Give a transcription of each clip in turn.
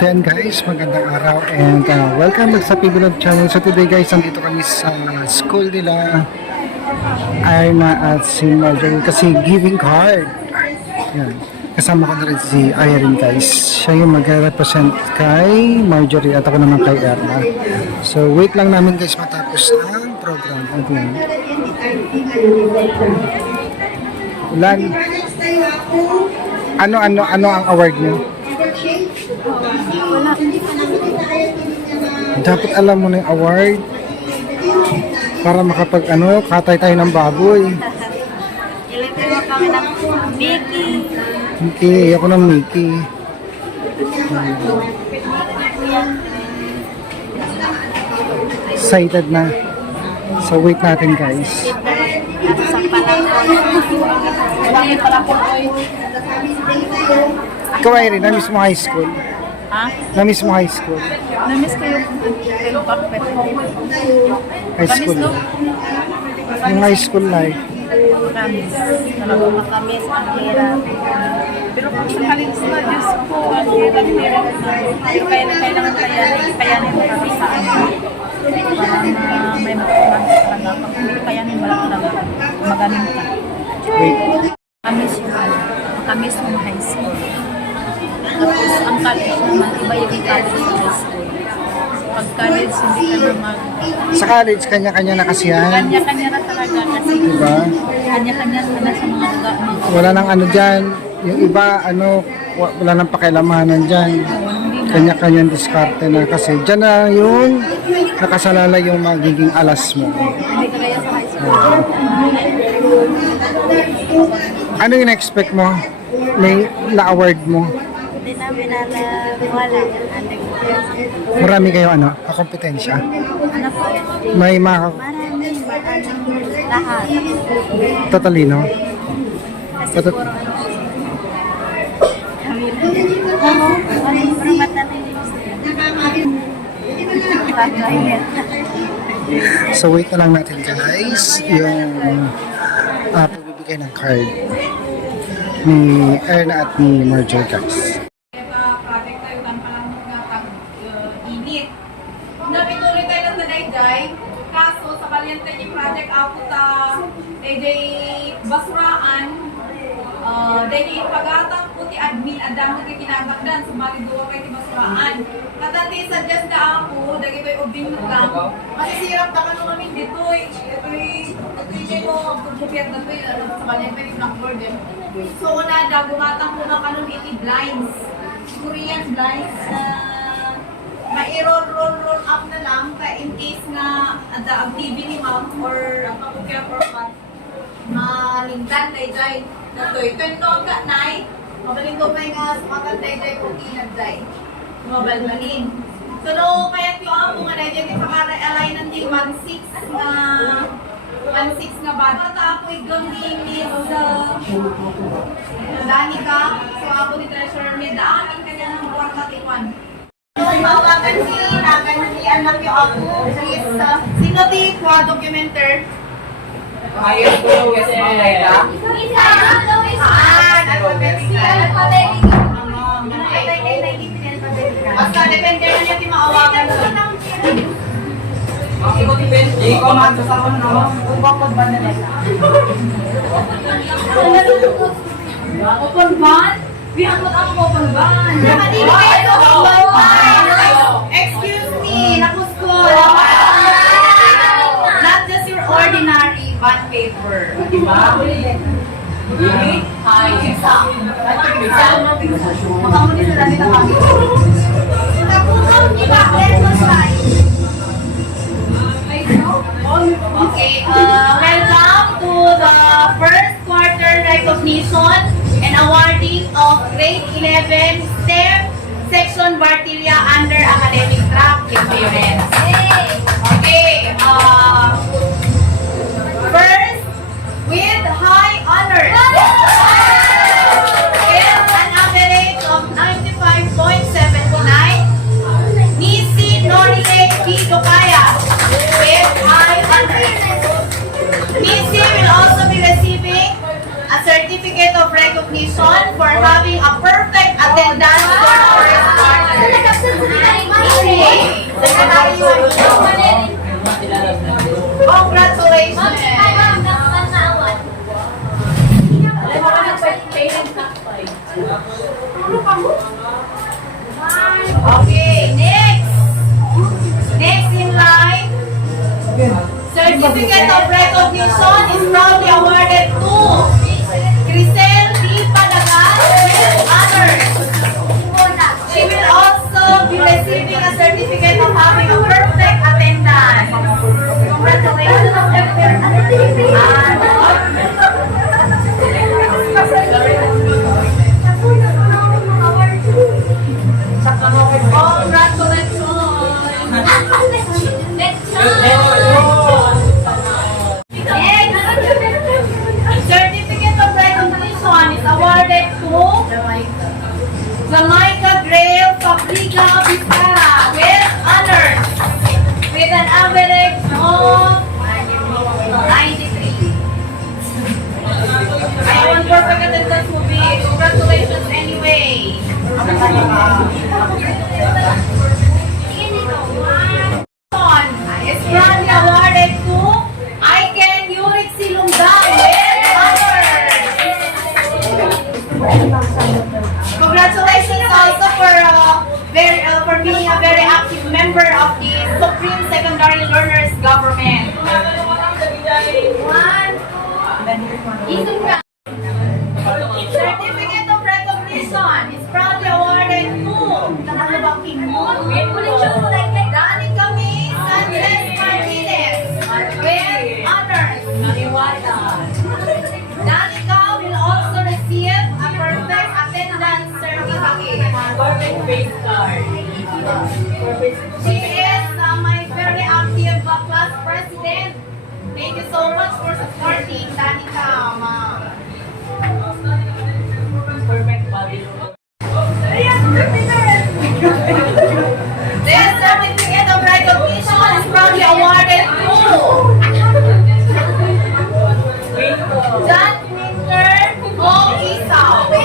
So yan guys, magandang araw and welcome back sa PBLog channel. So today guys, nandito kami sa school nila Irna at si Marjorie kasi giving card. Yan. Kasama ko na rin si Irene guys. Siya yung mag-represent kay Marjorie at ako naman kay Irna. So wait lang namin guys matapos ang program. Okay. Ulan. Ano ang award niyo? Dapat alam mo na yung award para makapag katay tayo ng baboy. Ilagay mo kami ng Mickey. Mickey, ako ng Mickey. Excited na. So wait natin guys. Ikaw Irene, na-miss mo high school? Ha? Na-miss mo high school? Na-miss ko yung bakit. High school. Yung high school life. Makamis. Talagang makamis. Ang hirap. Pero kung sa college na, Diyos ko, ang hirap. Pero kailangan kayanin mo kami sa para may makamis talaga. Pag kayanin mo lang talaga, magaling ka. Makamis yung makamis yung high school. Tapos ang college naman, iba yung college sa high school. Pag college, hindi ka naman... Sa college, kanya-kanya na kasi yan. Kanya-kanya na talaga kasi Diba? kanya-kanya na sa mga lugar. Wala nang dyan. Yung iba, wala nang pakialamanan dyan. Kanya-kanyang diskarte na kasi dyan na yung nakasalala yung magiging alas mo. Hindi ka kaya sa high school. Ano yung expect mo? May na-award mo? Hindi namin wala yung ating Marami kayo kakompetensya? ano po, May maraming lahat. tatalino? Kasi puro puro matalino. So wait na lang natin guys yung pagbibigay ng card ni Erna at ni Marjorie guys. Project tayo tan palang init. Napituloy tayo ng Tanayjay. Kaso sa Kaliente ni project ako ta DJ Basuraan. DJ Pagatang puti admin adang kay kinabagdan sumali duwa kay Basuraan. Katati suggest na ako dagito yung ubing lang. Masisirap ta kanu kami ditoy. DJ mo pagkupiat na to sa Kaliente ni Blackboard. So una da gumatang ko na kanun 80 blinds. Korean blinds na roll up na lang ka in case na ang TV ni ma'am or ang pakukya for what malingtan day day natoy no ka nay mabaling do may nga sumatan day day kung inad day mobile manin so no kaya yung ako nga day day pakara-align ng 16 nga ba bata ako igambing ni Danica so ako ni Treasurer Medaan ang kanya ng kwartatikwan. Mawagan si anak yung ako is sino di kwa documenter? Ayos ko West Malaya. Basta depende na niya ti maawagan ko. Ang iko depende. Ikaw man sa sakon no. Ubakod ba na nila? Open ban? Bihangot ako open ban. Excuse me, nakuskol. Not just your ordinary bond paper. Diba? Hi, exam. Makamuni sa dami na kami. Okay, welcome to the first quarter recognition and awarding of grade 11 STEM section Bartilia under academic track experience. Okay, first with high honors with an average of 95.79, Nisi Norile P. Dokaya with high honors. Nisi will also be receiving a certificate of recognition for having a perfect attendance for the first quarter. Danica Vizcara with honors with an average of 93. I want perfect attendance will be congratulations anyway. Is proudly awarded to Aiken Yurik Silumdang with honors. Congratulations also for being a very active member of the Supreme Secondary Learners Government. Certificate of recognition is proudly awarded to Danica May Sanchez Martinez with honors. Danica will also receive a perfect attendance certificate. She is my very active class president. Thank you so much for supporting Danica, ma'am. This certificate of recognition is proudly awarded to John Winter O. Isaw with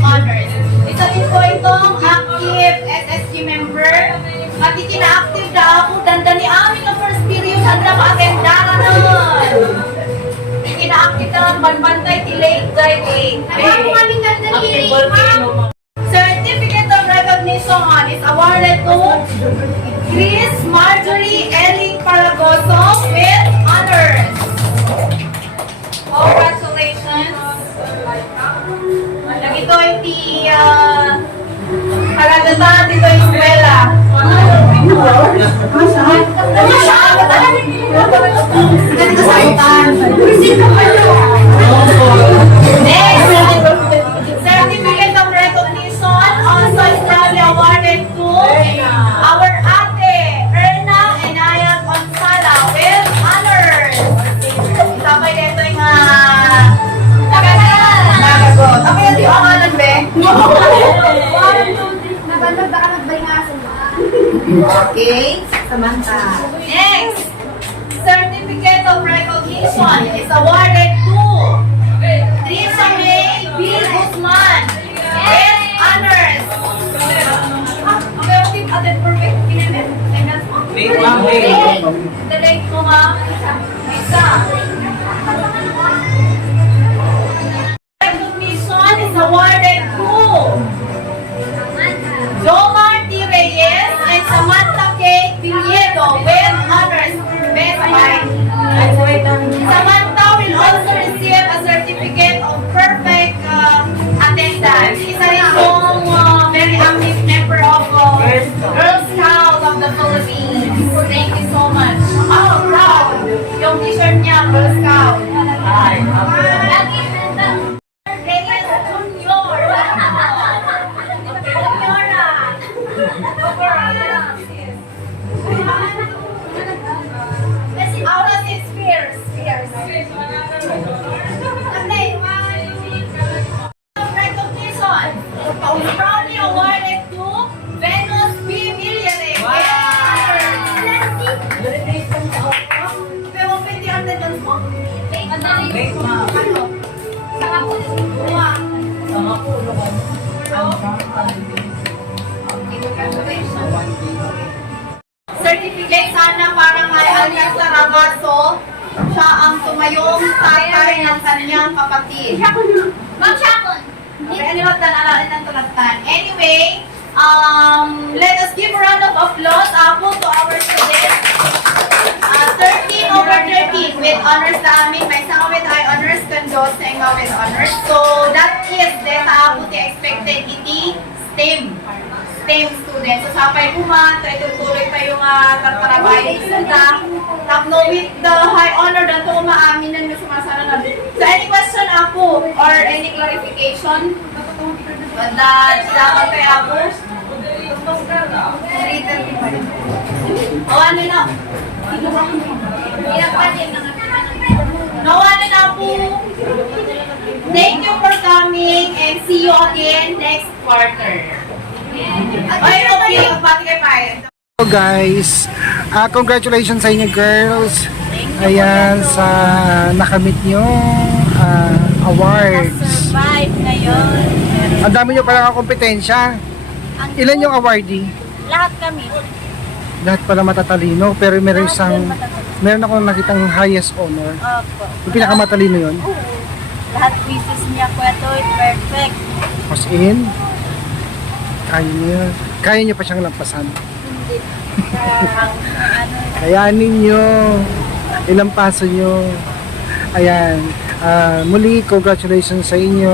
honors. Isa din po itong active SSG member. Matitina-active na ako. Ganda ni amin ang first period. Handa ka-agenda ka nun. Ina-active na lang banbantay tilate driving. Ako kami ganda ni Certificate of recognition is awarded to Chris Marjorie Elling Paragoso with honors. Congratulations. Nagito yung Karagatan dito yung eskwela. Next, certificate of recognition also is proudly awarded to our ate, Erna Enaya Gonzala with honors. Sabay dito yung nagagot. Ako yung di pangalan, be? Okay, Samantha. Next, certificate of recognition is awarded to Trisha May B. Guzman with honors. Okay, okay, atin perfect. Pinag mo? Wait, ma'am, wait. Delete mo, ma'am. Isa. Recognition is awarded to Jomar T. Reyes and Samantha K. Pilledo with honors. Best by Samantha will also receive a certificate of perfect attendance. Isa rin pong very active member of Girl Scouts of the Philippines. Thank you so much. Oh, proud. Yung t-shirt niya, Girl Scout. Reyes Junior. Aura is fierce. Recognition. Proudly awarded to Venus B. Millere. Pero pwede ang attendance mo? Wait, ma'am. Ano? Certificate sana para kay Alias Saragaso. Siya ang tumayong tatay ng kanyang kapatid. Ma'am Shakon! Okay, animatan, alalin ng tulatan. Anyway, let us give a round of applause to our students. 13 over 13 with honors sa amin. May isa with high honors, kandos sa inga with honors. So, that is the sa the expected iti STEM students. So, sapay kuman, tuloy pa yung tatarabay ni Sunda. Tapno with the high honor, dato umaamin na nyo sumasara na. So, any question ako or any clarification? Dapat kay ako? O, ano na? Nawa na po. Thank you for coming and see you again next quarter. I hope you bati kay Pai. So guys, congratulations sa inyo girls. Ayan, sa nakamit nyo awards. Survive ngayon. Ang dami nyo palang kompetensya. Ilan yung awardee? Lahat kami. Lahat pala matatalino, pero meron akong nakitang highest honor. Opo. Yung pinakamatalino yun. Lahat pieces niya Kuya Toy, perfect. As in, kaya nyo pa siyang lampasan. Hindi. Ano, Kayanin nyo. Ilang paso nyo. Ayan. Muli, congratulations sa inyo.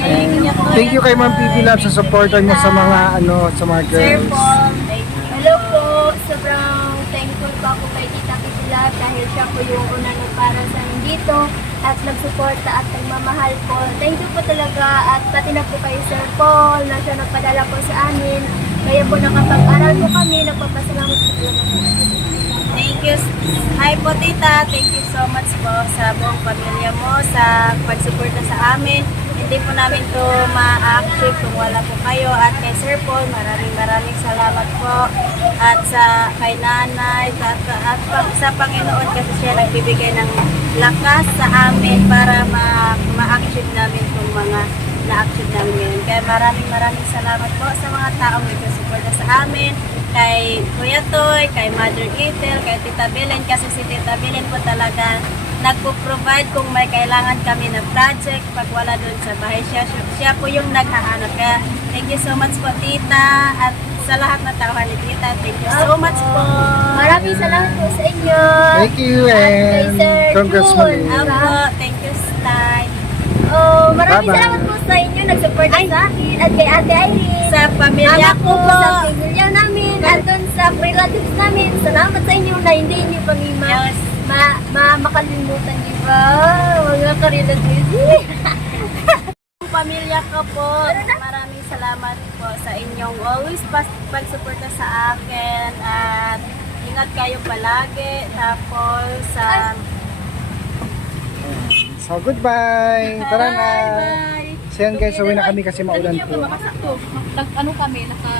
And thank you kay Ma'am Pipi Lab sa supportan niya sa mga sa mga Sir girls. Paul, thank you. Hello po, sobrang thankful po ako kay Tita Pitilab dahil siya po yung una para sa amin dito at nagsuporta at nagmamahal po. Thank you po talaga at pati na po kay Sir Paul na siya nagpadala po sa amin. Kaya po nakapag-aral po kami, nagpapasalamat po talaga po. Thank you. Hi po tita, thank you so much po sa buong pamilya mo sa pagsuporta sa amin. Hindi po namin to ma-achieve kung wala po kayo. At kay Sir Paul, maraming salamat po. At sa kay nanay, at sa Panginoon kasi siya nagbibigay ng lakas sa amin para ma-achieve namin itong mga na-achieve namin ngayon. Kaya maraming salamat po sa mga taong nagsusuporta sa amin. Kay Kuya Toy, kay Mother Ethel, kay Tita Belen, kasi si Tita Belen po talaga nagpo-provide kung may kailangan kami na project pag wala doon sa bahay. Siya po yung naghahanap. Kaya thank you so much po tita at sa lahat na tauhan ni tita. Thank you so much po. Maraming salamat po sa inyo. Thank you and congrats muli. Apo, thank you Sty. Oh, maraming Bye-bye. salamat po sa inyo, nagsupport sa akin at kay Ate Irene. Sa pamilya Mama ko. po sa pamilya namin at dun sa relatives namin. Salamat sa inyo na hindi niyo kami Yes. makalimutan, di ba? Mga ka-relatives. Pamilya ko po, maraming salamat po sa inyong always pagsuporta sa akin at ingat kayo palagi. Tapos So goodbye. Tara na. bye. So yan guys, uwi na kami kasi maulan po. Ano kami, naka